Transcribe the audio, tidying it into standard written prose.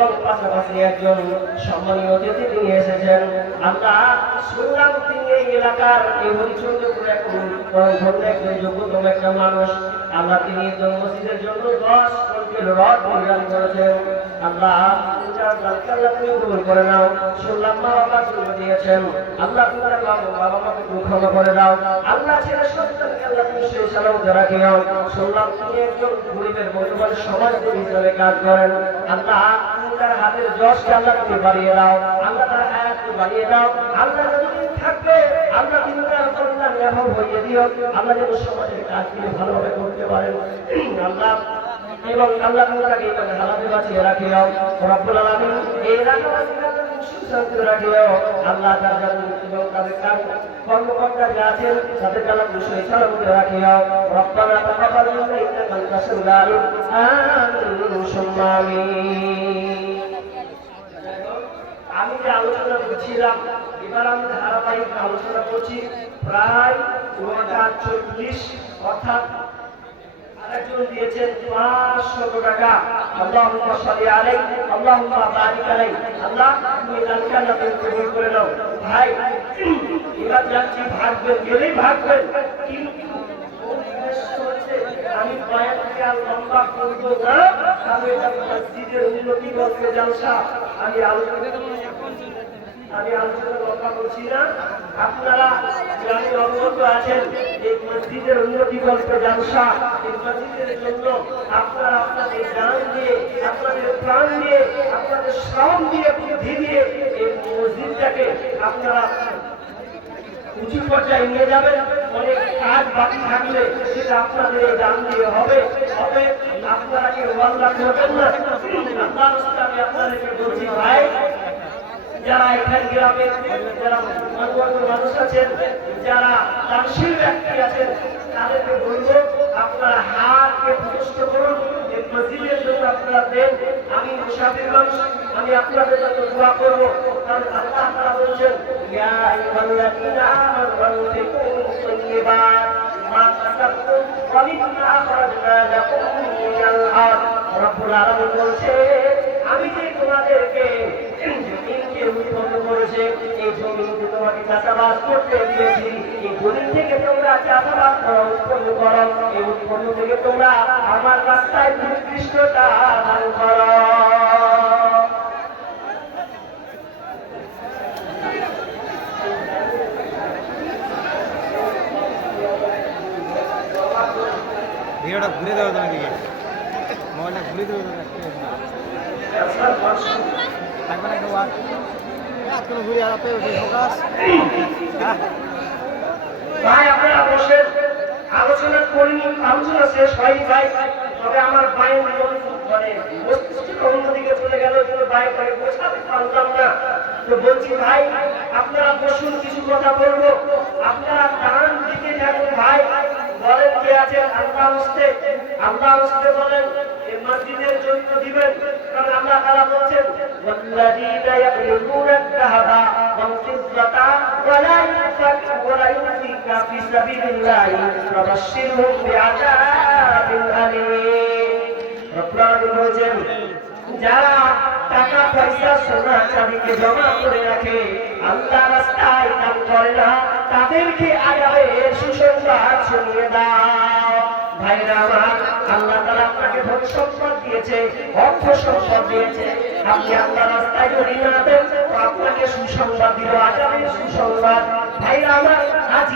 এবং পাশাপাশি একজন সম্মানীয় অতিথি তিনি এসেছেন। আল্লাহ শুনলাম তিনি এই এলাকার এই হরিচন্দ্রপুর একজন যোগ্যতম একটা মানুষ। আল্লাহ তিনি মসজিদের জন্য 10 কোটি রড প্রদান করেছেন। আল্লাহ তুমি কবুল করে নাও। শুনলাম মা বাবা জন্ম দিয়েছেন, আল্লাহ তোমার বাবা মাকে ক্ষমা করে দাও। আল্লাহ ছেলে সন্তানকে আল্লাহ তুমি সেই সালামতে রাখিও। শুনলাম তুমি একজন গরিবের মধ্যে সমাজের হিসাবে কাজ করেন। আল্লাহ তার হাতের যশকে আল্লাহ তুমি বাড়িয়ে দাও, আল্লাহ তার হায়াতকে বাড়িয়ে দাও। আল্লাহ যতদিন থাকবে আল্লাহ তুমি তার কল্যাণ লাভ হইয়ে দিও। আল্লাহ যেন সমাজের কাজগুলি ভালোভাবে করতে পারেন। আল্লাহ এবং আল্লাহ তাকে এখানে হালাতে বাঁচিয়ে রাখিও। রব্বুল আলামিন এই এলাকাবাসীকে সুশান্ত রাখিও। আল্লাহ তাআলা এবং তাদের কর্মকর্তা যারা আছেন তাদের আল্লাহ সুশান্ত সালামতে রাখিও। রব্বানা তাকাব্বাল মিন্না ইন্নাকা আনতাস সামিউল আলিম। আমিন সুম্মা আমিন। আমি যে আলোচনা করছিলাম, এবার আমি ধারাবাহিক আলোচনা করছি প্রায় 9:40, অর্থাৎ আরেকজন দিয়েছেন 500 টাকা। আল্লাহুম্মা সাল্লি আলাইহি আল্লাহুম্মা বারিক আলাইহি। আল্লাহ তুমি জানকে আল্লাহ তুমি কবুল করে নাও। ভাই এবার যাচ্ছি ভাগবেন, গেলেই ভাগবেন, কিন্তু আমি বয়ানকে আর লম্বা করব না। আমি এটা মসজিদের উন্নতি করতে জালসা আমি আলোচনা লম্বা করছি না। আপনারা যারা অবগত আছেন এই মসজিদের উন্নতি করতে জালসা, এই মসজিদের জন্য আপনারা আপনাদের জান দিয়ে, আপনাদের প্রাণ দিয়ে, আপনাদের শ্রম দিয়ে, বুদ্ধি দিয়ে এই মসজিদটাকে আপনারা উঁচু পর্যায়ে নিয়ে যাবেন। অনেক কাজ বাকি থাকলে সেটা আপনাদের এই দান দিয়ে হবে। আপনারা কি ওয়াদা করবেন না? আমি আপনাদেরকে বলছি ভাই, যারা এখানে গ্রামে যারা মানুষ আছেন, যারা দানশীল ব্যক্তি আছেন, তাদেরকে বলবো আপনারা হাতকে প্রতিষ্ঠ করুন, এই মসজিদের জন্য আপনারা দেন। আমি মুসাফির মানুষ, আমি আপনাদের জন্য দোয়া করবো। কারণ আল্লাহ তাআলা বলছেন ইয়া আইয়ুহাল্লাযীনা আমানু আনফিকু তাইয়্যিবাত মা কাসাবতুম ওয়া মিম্মা আখরাজনা লাকুম মিনাল আরদ। রব্বুল আলামিন বলছে আমি যে তোমাদেরকে জমিনকে উৎপন্ন করেছে, এই জমিনকে তোমাকে চাষাবাদ করতে দিয়েছি, এই জমিন থেকে তোমরা চাষাবাদ করো, উৎপন্ন করো, এই উৎপন্ন থেকে তোমরা আমার রাস্তায় উৎকৃষ্টতা দান করো। ভিডিওটা ঘুরে দেবো তোমার দিকে, মোবাইলটা ঘুরে দেবো থাকবে না কেউ। আর কোনো ঘুরে আর ফোকাস ভাই আপনারা বসেন, আলোচনা করিনি, আলোচনা শেষ হয়নি ভাই। তবে আমার বাইক মানে মস্তিষ্ক অন্যদিকে চলে গেল, কিন্তু বাইক করে বোঝাতে পারলাম না। তো বলছি ভাই আপনারা বসুন, কিছু কথা বলবো। আপনারা ডান দিকে থাকুন ভাই। বলেন কে আছেন? আল্লাহ উস্তে বলেন এই মসজিদের জন্য দিবেন। কারণ আল্লাহ তাআলা বলছেন ওয়াল্লাযীনা ইয়াকলিবুনা আয-যাহাবা ওয়াল ফিদ্দাতা ওয়ালা ইউনফিকুনা ফি সাবিলিল্লাহি ফাবাশশিরহুম বিআযাবিন আলীম। রব্বুল আলামিন বলেন যারা টাকা পয়সা সোনা চাঁদিকে জমা করে রাখে, আল্লাহ রাস্তায় দান করে না, তাদেরকে আযাবের সুসংবাদ শুনিয়ে দাও। ভাইরা আমার, আল্লাহ তাআলা আপনাকে ধন সম্পদ দিয়েছে, অর্থ সম্পদ দিয়েছে, আপনি আল্লাহ রাস্তায় যদি না দেন তো আপনাকে সুসংবাদ দিল, আযাবের সুসংবাদ। ভাইরা আমার, আজ